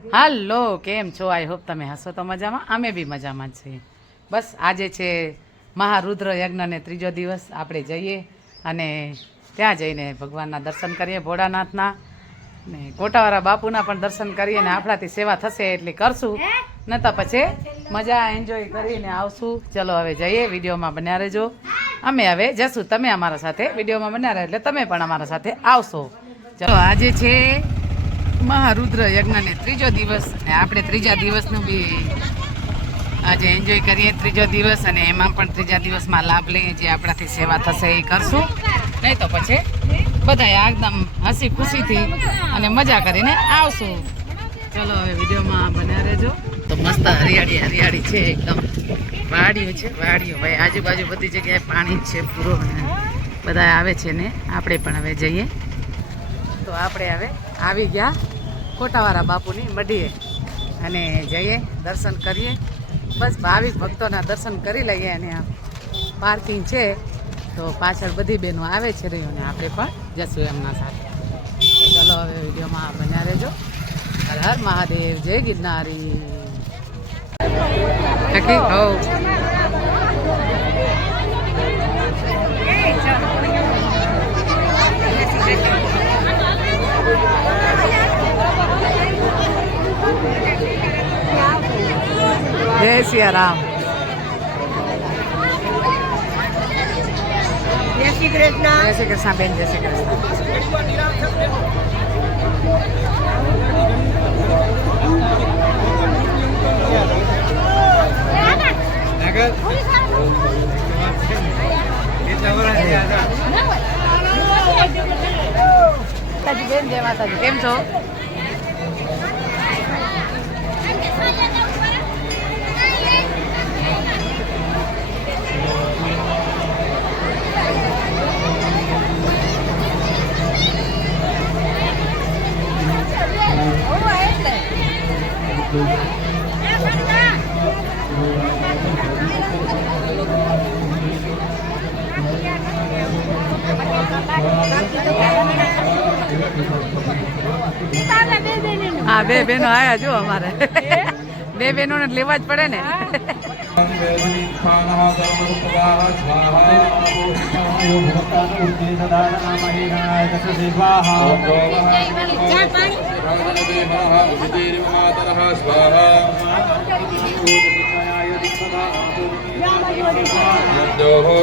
હાલો, કેમ છો? I hope તમે હસો તો મજામાં. અમે બી મજામાં છીએ. બસ આજે છે મહારુદ્ર યજ્ઞને ત્રીજો દિવસ. આપણે જઈએ અને ત્યાં જઈને ભગવાનના દર્શન કરીએ, ભોળાનાથના ને કોટાવાળા બાપુના પણ દર્શન કરીએ ને આપણાથી સેવા થશે એટલી કરશું, ન તો પછી મજા એન્જોય કરીને આવશું. ચલો હવે જઈએ, વિડીયોમાં બન્યા રહેજો. અમે હવે જશું, તમે અમારા સાથે વિડીયોમાં બન્યા રહે એટલે તમે પણ અમારા સાથે આવશો. ચલો, આજે છે મહારુદ્ર યજ્ઞને ત્રીજો દિવસ અને આપણે ત્રીજા દિવસનું બી આજે એન્જોય કરીએ. ત્રીજો દિવસ અને એમાં પણ ત્રીજા દિવસમાં લાભ લઈએ, જે આપણાથી સેવા થશે એ કરશું. નહીં તો પછી બધા એકદમ હસી ખુશીથી અને મજા કરીને આવશું. ચલો હવે વિડીયોમાં બન્યા રહેજો. તો મસ્ત હરિયાળી હરિયાળી છે, એકદમ વાડીઓ છે, વાડીઓ ભાઈ આજુબાજુ બધી જગ્યાએ પાણી જ છે પૂરો અને બધા આવે છે ને આપણે પણ હવે જઈએ. તો આપણે હવે આવી ગયા કોટાવાળા બાપુની મઢીએ અને જઈએ દર્શન કરીએ. બસ ભાવિક ભક્તોના દર્શન કરી લઈએ અને પાર્કિંગ છે તો પાછળ બધી બહેનો આવે છે રહ્યું ને આપણે પણ જશું એમના સાથે. ચલો હવે વિડીયોમાં બન્યા રહેજો. હર હર મહાદેવ, જય ગિરનારી. જય સિયારામ. જય શ્રી કૃષ્ણ. જય શ્રી કૃષ્ણ બેન, જય શ્રી કૃષ્ણ. બેન જય માતાજી, કેમ છો? હા, બે બહેનો આયા જો અમારે. બે બહેનોને લેવા જ પડે ને.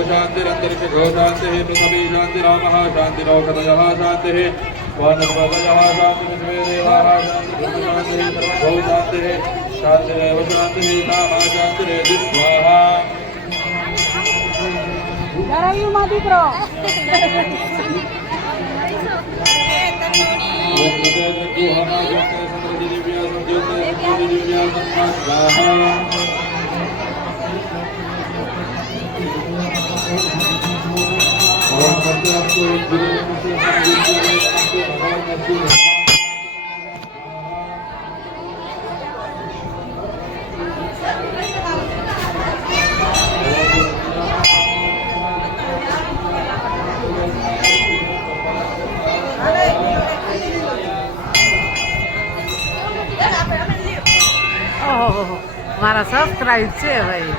शांतिरंतरिक्षो शांति पृथ्वी शांतिरामः शांतिरोषधयः शांति वनस्पतयः शांतिर्वेदेवाः शांतिः सर्वभौ शांतिः शांतिरेव शांतिः कामा शांतिरेति स्वाहा. ડરાયું માં દીકરો. ઓહો, મારા સબસ્ક્રાઇબ છે ભાઈ.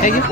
થઈ ગયું?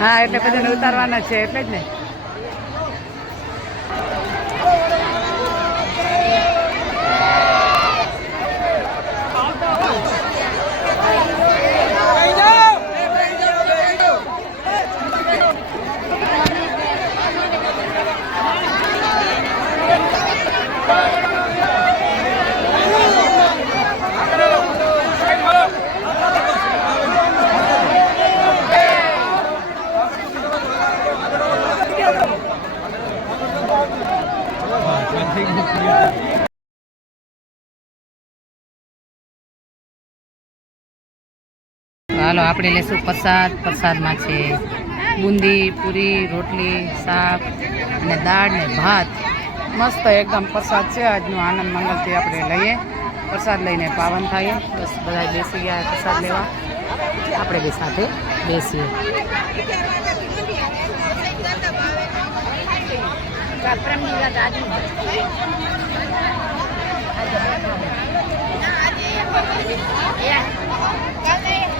હા એટલે બધાને ઉતારવાના છે એટલે જ ને. હાલો આપણે લેશું પ્રસાદ. પ્રસાદમાં છે બુંદી, પૂરી, રોટલી, શાક અને દાળ ને ભાત. મસ્ત એકદમ પ્રસાદ છે. આજનો આનંદ મંગલથી આપણે લઈએ, પ્રસાદ લઈને પાવન થઈએ. બસ બધા બેસી ગયા પ્રસાદ લેવા, આપણે બે સાથે બેસીએ. Yeah.